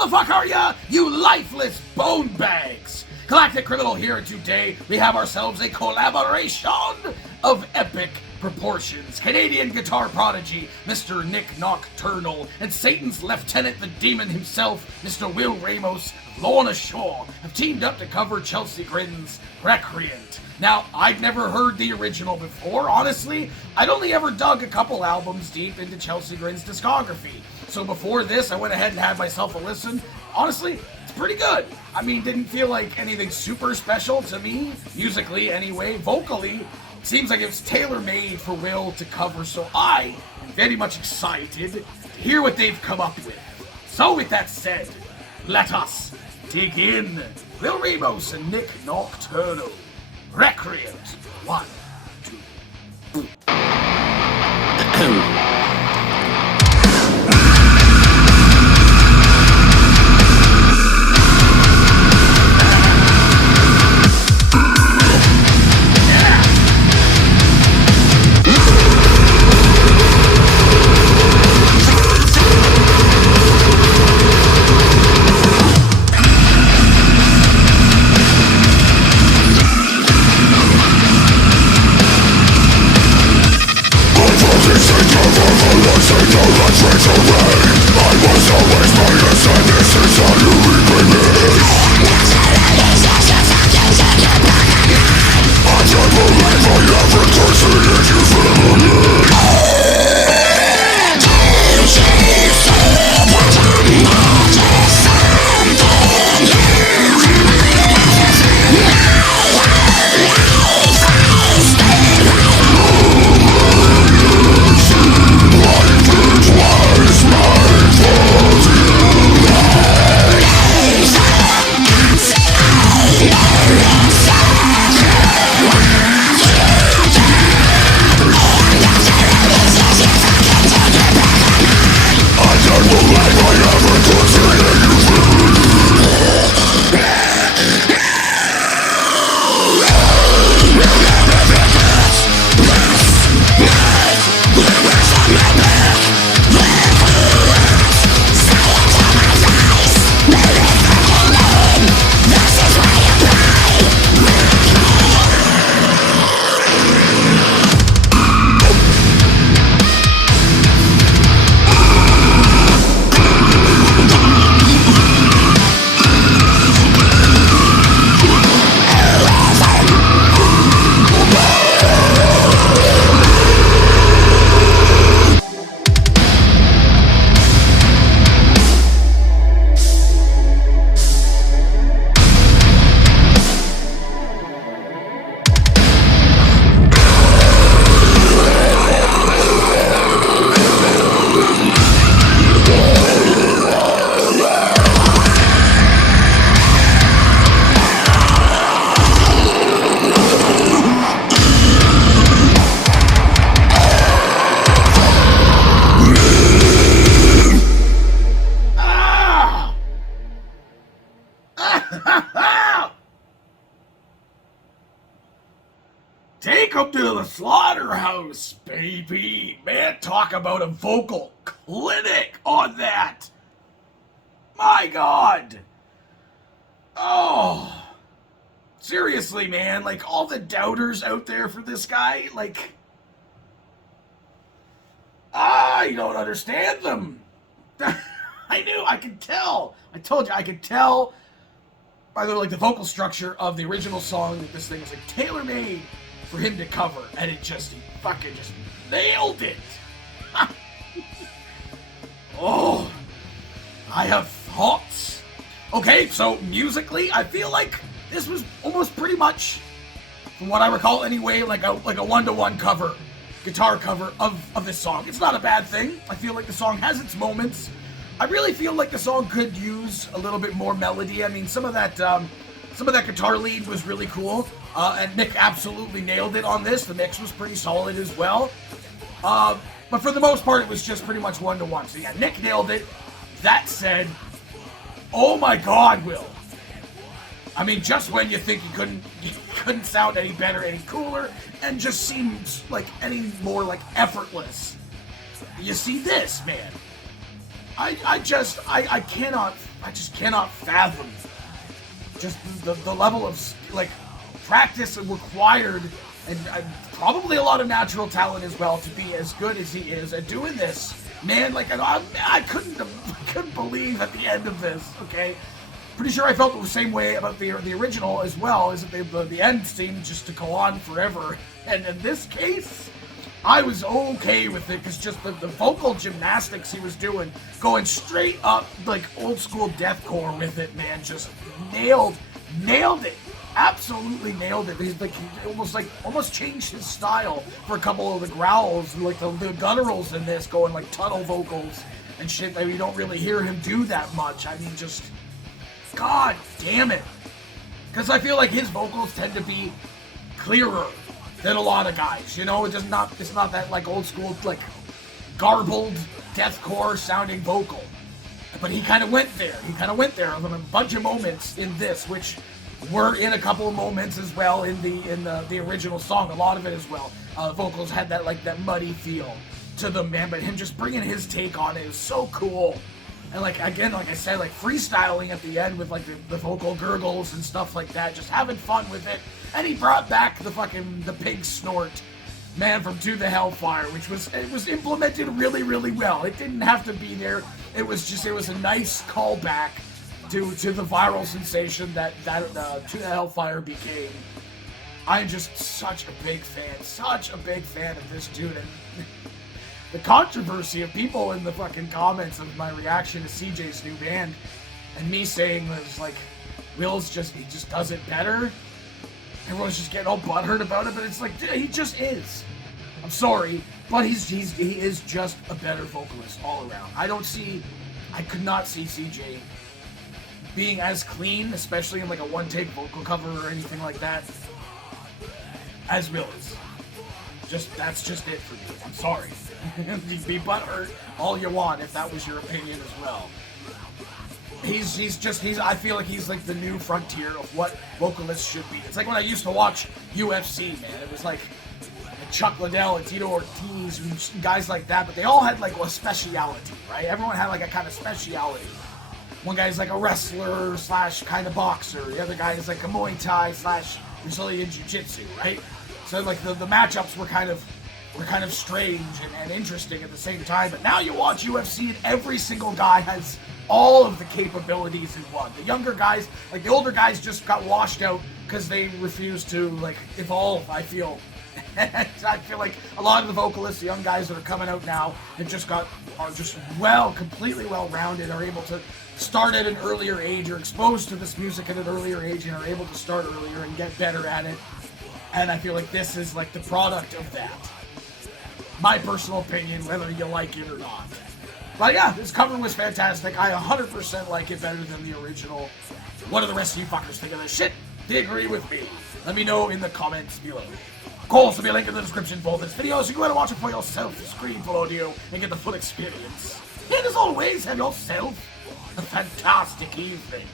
How the fuck are ya, you lifeless bone bags? Galactic Criminal here, and today we have ourselves a collaboration of epic proportions. Canadian guitar prodigy, Mr. Nick Nocturnal, and Satan's lieutenant, the demon himself, Mr. Will Ramos of Lorna Shore, have teamed up to cover Chelsea Grin's Recreant. Now, I'd never heard the original before, honestly. I'd only ever dug a couple albums deep into Chelsea Grin's discography. So before this, I went ahead and had myself a listen. Honestly, it's pretty good. I mean, didn't feel like anything super special to me, musically anyway. Vocally, it seems like it was tailor-made for Will to cover, so I am very much excited to hear what they've come up with. So with that said, let us dig in. Will Ramos and Nick Nocturnal. Recreant. 1, 2, 3. Take him to the slaughterhouse, baby. Man, talk about a vocal clinic on that. My God. Oh. Seriously, man, like all the doubters out there for this guy, like, you don't understand them. I could tell. I told you, I could tell by the vocal structure of the original song that this thing was like tailor-made for him to cover, and he fucking just nailed it. Oh, I have thoughts. Okay, so musically, I feel like this was almost pretty much, from what I recall anyway, like a one-to-one cover, guitar cover of this song. It's not a bad thing. I feel like the song has its moments. I really feel like the song could use a little bit more melody. I mean, some of that guitar lead was really cool, and Nick absolutely nailed it on this. The mix was pretty solid as well. But for the most part, it was just pretty much one-to-one. So yeah, Nick nailed it. That said, oh my God, Will. I mean, just when you think you couldn't sound any better, any cooler, and just seemed like any more like effortless, you see this, man. I cannot I just cannot fathom just the level of, like, practice required, and probably a lot of natural talent as well, to be as good as he is at doing this. Man, like, I couldn't believe at the end of this, okay? Pretty sure I felt the same way about the original as well, is that the end seemed just to go on forever. And in this case, I was okay with it, because just the vocal gymnastics he was doing, going straight up, like, old school deathcore with it, man, just nailed it. Absolutely nailed it. He's like, he almost changed his style for a couple of the growls, like the gutturals in this, going like tunnel vocals and shit that you don't really hear him do that much. I mean, just, god damn it. Because I feel like his vocals tend to be clearer than a lot of guys, you know? It's not that, like, old school, like, garbled deathcore sounding vocal. But he kind of went there. He kind of went there on a bunch of moments in this, which were in a couple of moments as well in the original song. A lot of it as well. Vocals had that, like, that muddy feel to them, man. But him just bringing his take on it is so cool. And, like, again, like I said, like, freestyling at the end with, like, the vocal gurgles and stuff like that. Just having fun with it. And he brought back the pig snort, man, from To the Hellfire, which was implemented really, really well. It didn't have to be there. It was a nice callback to the viral sensation that To the Hellfire became. I'm just such a big fan of this dude. And the controversy of people in the fucking comments of my reaction to CJ's new band, and me saying was like, he just does it better. Everyone's just getting all butthurt about it, but it's like, dude, he just is. I'm sorry, but he is just a better vocalist all around. I could not see CJ being as clean, especially in like a one-take vocal cover or anything like that, as Will is. That's just it for me. I'm sorry. You can be butthurt all you want if that was your opinion as well. I feel like he's like the new frontier of what vocalists should be. It's like when I used to watch UFC, man. It was like Chuck Liddell and Tito Ortiz and guys like that, but they all had like a speciality, right? Everyone had like a kind of speciality. One guy's like a wrestler / kind of boxer. The other guy is like a Muay Thai / Brazilian Jiu-Jitsu, right? So like the matchups were kind of strange and interesting at the same time. But now you watch UFC and every single guy has all of the capabilities in one. The younger guys, like the older guys, just got washed out because they refused to like evolve, I feel. I feel like a lot of the vocalists, the young guys that are coming out now, are just completely well-rounded, are able to start at an earlier age, or exposed to this music at an earlier age, and are able to start earlier and get better at it. And I feel like this is like the product of that. My personal opinion, whether you like it or not. But yeah, this cover was fantastic. I 100% like it better than the original. What do the rest of you fuckers think of this shit? They agree with me. Let me know in the comments below. Of course, there'll be a link in the description for this video, so you can go ahead and watch it for yourself, screen full audio, and get the full experience. And as always, have yourself a fantastic evening.